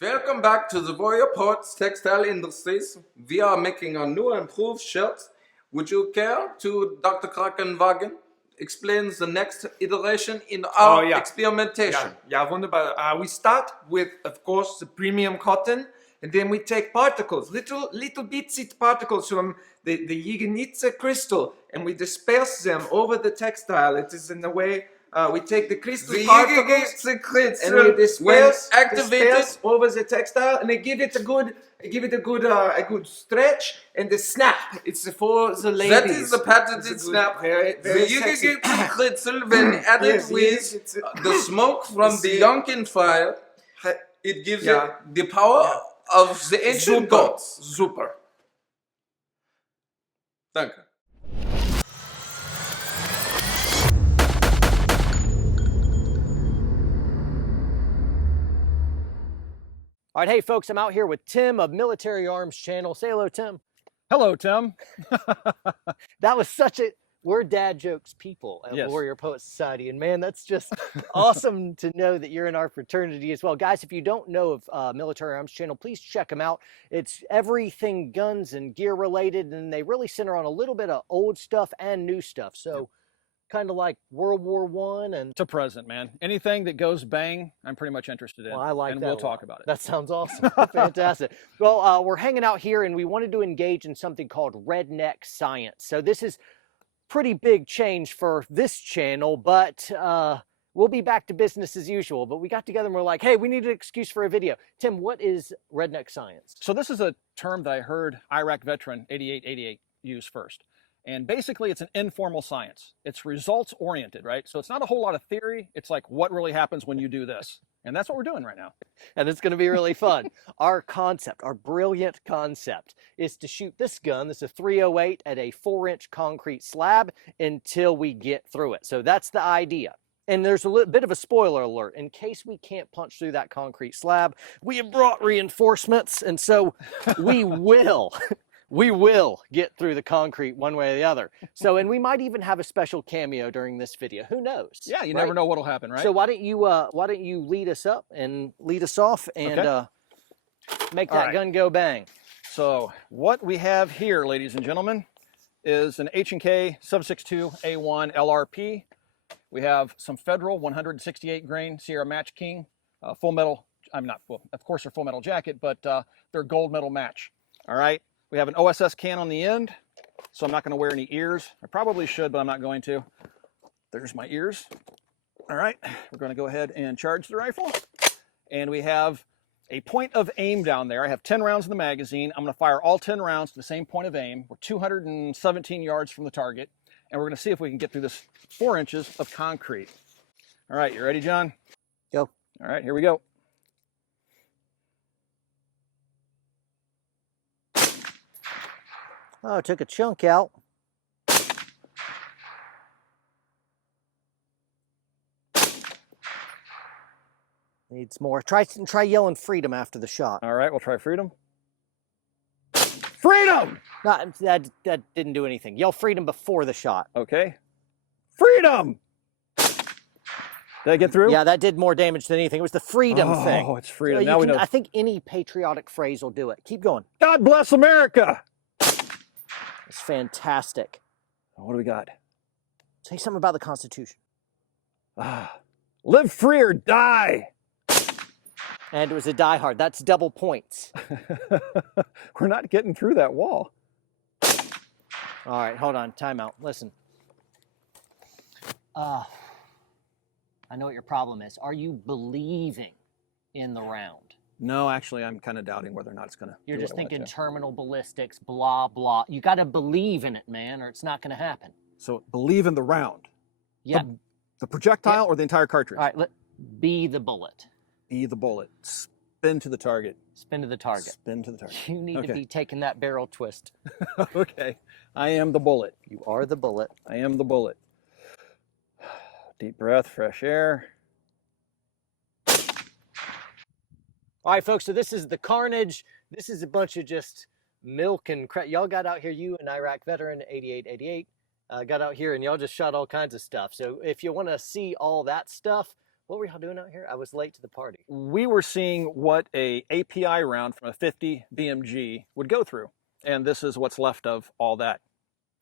Welcome back to the Warrior Ports Textile Industries. We are making a new improved shirt. Would you care to, Dr. Krakenwagen, explain the next iteration in our experimentation? Ja, wunderbar. We start with, of course, the premium cotton, and then we take particles, little bitsy particles from the Yiganitsa crystal, and we disperse them over the textile. It is in the way we take the crystal particles and we disperse over the textile, and they give it a good stretch and the snap. It's for the ladies. That is the patented snap. The Yiganitsa crystal, when added with the smoke from the Yonkin fire, it gives it the power of the ancient gods. Super. Danke. All right, hey folks, I'm out here with Tim of Military Arms Channel. Say hello, Tim. Hello, Tim. That was such a, we're dad jokes people at Warrior Poet Society, and man, that's just awesome to know that you're in our fraternity as well. Guys, if you don't know of Military Arms Channel, please check them out. It's everything guns and gear related, and they really center on a little bit of old stuff and new stuff. So kind of like World War I and to present, man. Anything that goes bang, I'm pretty much interested in. Well, I like and that. We'll talk about it. That sounds awesome. Fantastic. Well, we're hanging out here and we wanted to engage in something called Redneck Science. So this is pretty big change for this channel, but we'll be back to business as usual. But we got together and we're like, hey, we need an excuse for a video. Tim, what is Redneck Science? So this is a term that I heard Iraq veteran 8888 use first. And basically, it's an informal science. It's results oriented, right? So it's not a whole lot of theory. It's like what really happens when you do this. And that's what we're doing right now. And it's going to be really fun. Our concept, our brilliant concept, is to shoot this gun. This is a 308 at a 4-inch concrete slab until we get through it. So that's the idea. And there's a little bit of a spoiler alert. In case we can't punch through that concrete slab, we have brought reinforcements. And so we will. We will get through the concrete one way or the other. So, and we might even have a special cameo during this video. Who knows? Yeah, you never know what'll happen, right? So why don't you lead us up and lead us off and make that gun go bang. So what we have here, ladies and gentlemen, is an H&K Sub-62 A1 LRP. We have some Federal 168 grain Sierra Match King, full metal. I'm not full, of course they're full metal jacket, but they're gold metal match. All right. We have an OSS can on the end, so I'm not going to wear any ears. I probably should, but I'm not going to. There's my ears. All right, we're going to go ahead and charge the rifle. And we have a point of aim down there. I have 10 rounds in the magazine. I'm going to fire all 10 rounds to the same point of aim. We're 217 yards from the target, and we're going to see if we can get through this 4 inches of concrete. All right, you ready, John? Go. All right, here we go. Oh, took a chunk out. Needs more. Try yelling freedom after the shot. All right, we'll try freedom. Freedom! No, that didn't do anything. Yell freedom before the shot. Okay. Freedom! Did I get through? Yeah, that did more damage than anything. It was the freedom thing. Oh, it's freedom. Now we know. I think any patriotic phrase will do it. Keep going. God bless America! It's fantastic. What do we got? Say something about the Constitution. Live free or die. And it was a diehard. That's double points. We're not getting through that wall. All right, hold on. Time out. Listen. I know what your problem is. Are you believing in the round? No, actually, I'm kind of doubting whether or not it's going to. You're just thinking terminal ballistics, blah, blah. You got to believe in it, man, or it's not going to happen. So believe in the round. Yeah. The projectile or the entire cartridge? All right, be the bullet. Be the bullet. Spin to the target. Spin to the target. Spin to the target. You need to be taking that barrel twist. Okay. I am the bullet. You are the bullet. I am the bullet. Deep breath, fresh air. All right, folks, so this is the carnage. This is a bunch of just milk and crap. Y'all got out here, you and Iraq veteran 8888, got out here and y'all just shot all kinds of stuff. So if you want to see all that stuff, What were y'all doing out here? I was late to the party. We were seeing what a API round from a 50 BMG would go through. And this is what's left of all that.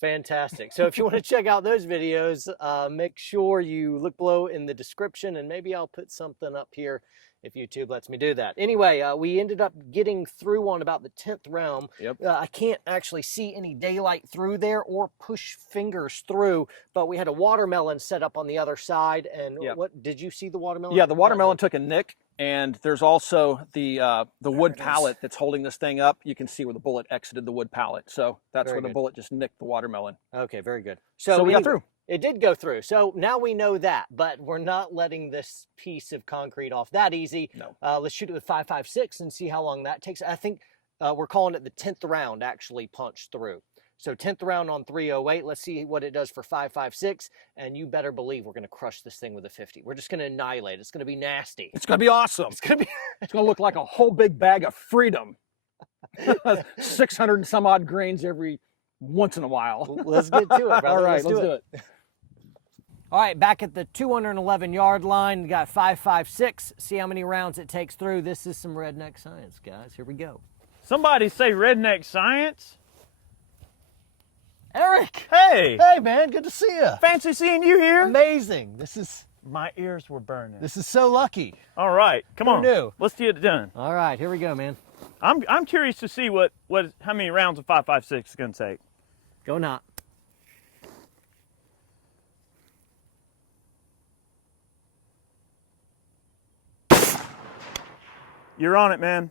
Fantastic. So if you want to check out those videos, make sure you look below in the description, and maybe I'll put something up here if YouTube lets me do that. Anyway, we ended up getting through on about the 10th round. Yep. I can't actually see any daylight through there or push fingers through, but we had a watermelon set up on the other side. And Yep. What did you see the watermelon? Yeah, the watermelon took a nick, and there's also the wood pallet that's holding this thing up. You can see where the bullet exited the wood pallet. So that's Very where the good. bullet just nicked the watermelon. Okay, very good. So we got anyway, through. It did go through. So now we know that, but we're not letting this piece of concrete off that easy. No. Let's shoot it with 5.56 and see how long that takes. I think we're calling it the 10th round actually punched through. So 10th round on 308. Let's see what it does for 5.56. And you better believe we're going to crush this thing with a 50. We're just going to annihilate it. It's going to be nasty. It's going to be awesome. It's going to be... It's going to look like a whole big bag of freedom. 600 and some odd grains every once in a while. Let's get to it, brother. All right, let's do it. All right, back at the 211-yard line, we got 5.56. See how many rounds it takes through. This is some Redneck Science, guys. Here we go. Somebody say Redneck Science. Eric! Hey! Hey, man, good to see you. Fancy seeing you here. Amazing. This is My ears were burning. so lucky. All right, come Who on. knew? Let's get it done. All right, here we go, man. I'm curious to see how many rounds of 5.56 is going to take. Go not. You're on it, man.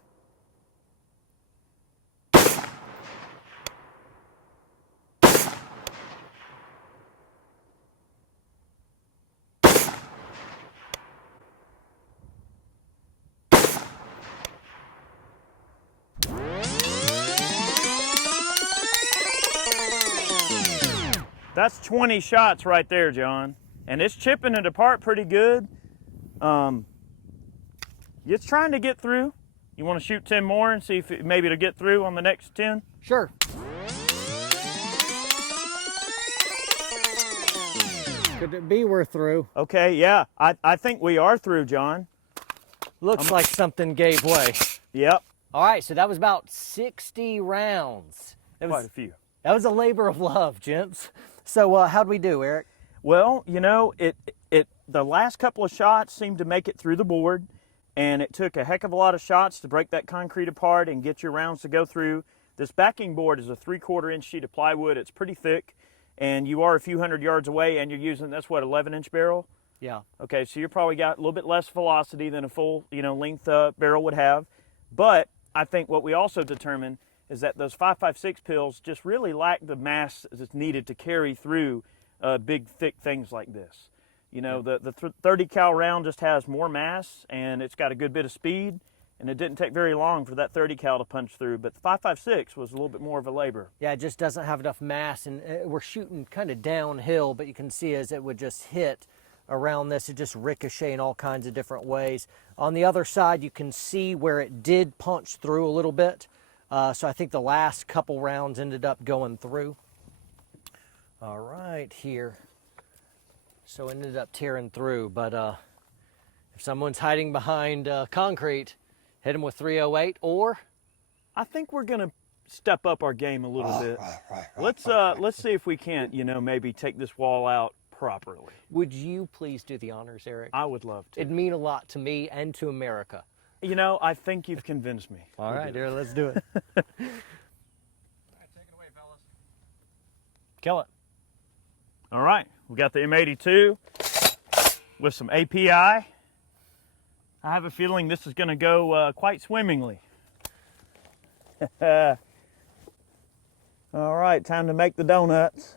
That's 20 shots right there, John. And it's chipping it apart pretty good. It's trying to get through. You want to shoot 10 more and see if maybe it'll get through on the next 10? Sure. Could it be we're through? Okay, yeah. I think we are through, John. Looks like something gave way. Yep. All right, so that was about 60 rounds. Quite a few. That was a labor of love, gents. So how'd we do, Eric? Well, you know, the last couple of shots seemed to make it through the board, and it took a heck of a lot of shots to break that concrete apart and get your rounds to go through. This backing board is a 3/4 inch sheet of plywood. It's pretty thick, and you are a few hundred yards away, and you're using, that's what, 11-inch barrel? Yeah. Okay, so you're probably got a little bit less velocity than a full, length barrel would have. But I think what we also determined is that those 5.56 pills just really lack the mass that's needed to carry through big, thick things like this. You know, the 30 cal round just has more mass, and it's got a good bit of speed, and it didn't take very long for that 30 cal to punch through. But the 5.56 was a little bit more of a labor. Yeah, it just doesn't have enough mass, and we're shooting kind of downhill, but you can see as it would just hit around this, it just ricochet in all kinds of different ways. On the other side, you can see where it did punch through a little bit. So I think the last couple rounds ended up going through. All right, here. So it ended up tearing through, but if someone's hiding behind concrete, hit them with 308, or I think we're gonna step up our game a little bit. Let's see if we can't, maybe take this wall out properly. would you please do the honors, Eric? I would love to. It'd mean a lot to me and to America. I think you've convinced me. All right, dear, let's do it. All right, take it away, fellas. Kill it. All right, we got the M82 with some API. I have a feeling this is going to go quite swimmingly. All right, time to make the donuts.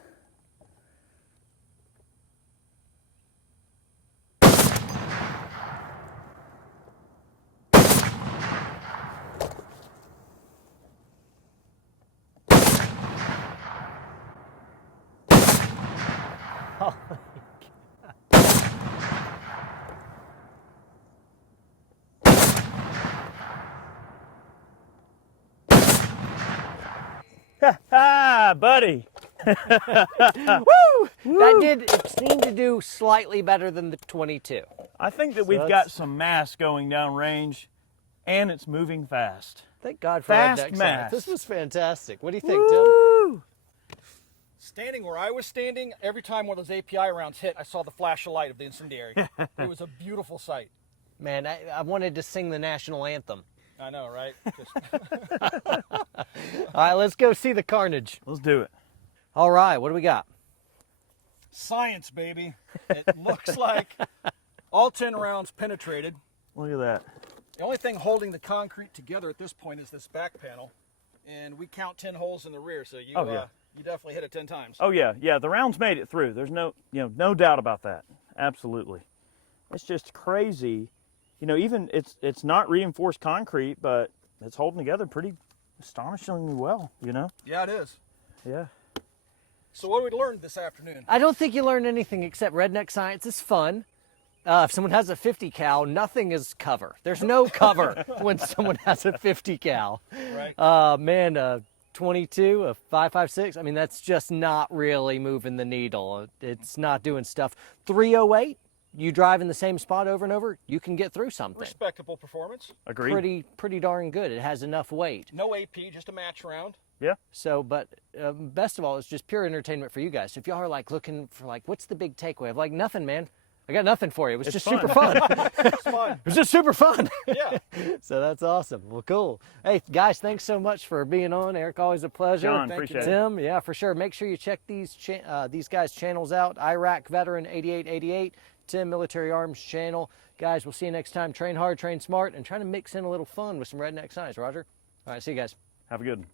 Ha, buddy. Woo! That did seem to do slightly better than the 22. I think that we've got some mass going down range, and it's moving fast. Thank God for Fast Redneck Science. mass. This was fantastic. What do you think, Tim? Woo! Standing where I was standing, every time one of those API rounds hit, I saw the flash of light of the incendiary. It was a beautiful sight. Man, I wanted to sing the national anthem. I know, right? All right, let's go see the carnage. Let's do it. All right, what do we got? Science, baby. It looks like all 10 rounds penetrated. Look at that. The only thing holding the concrete together at this point is this back panel, and we count 10 holes in the rear, so you you definitely hit it 10 times. Oh yeah, yeah. The rounds made it through. There's no doubt about that. Absolutely. It's just crazy. You know, even it's not reinforced concrete, but it's holding together pretty astonishingly well. You know. Yeah, it is. Yeah. So what did we learn this afternoon? I don't think you learned anything except Redneck Science is fun. If someone has a 50 cal, nothing is cover. There's no cover when someone has a 50 cal. Right. Man, a 22, a 5.56, I mean, that's just not really moving the needle. It's not doing stuff. 308, you drive in the same spot over and over, you can get through something. Respectable performance. Agreed. Pretty darn good. It has enough weight. No AP, just a match round. Yeah. So, but best of all, it's just pure entertainment for you guys. So if y'all are like looking for like, what's the big takeaway? I'm like, nothing, man. I got nothing for you. It was just fun. super fun. It's fun. It was just super fun. Yeah. So that's awesome. Well, cool. Hey, guys, thanks so much for being on. Eric, always a pleasure. John, Thank appreciate you, it. Tim. Yeah, for sure. Make sure you check these guys' channels out. Iraq Veteran 8888, Tim Military Arms channel. Guys, we'll see you next time. Train hard, train smart, and try to mix in a little fun with some Redneck Science. Roger? All right, see you guys. Have a good one.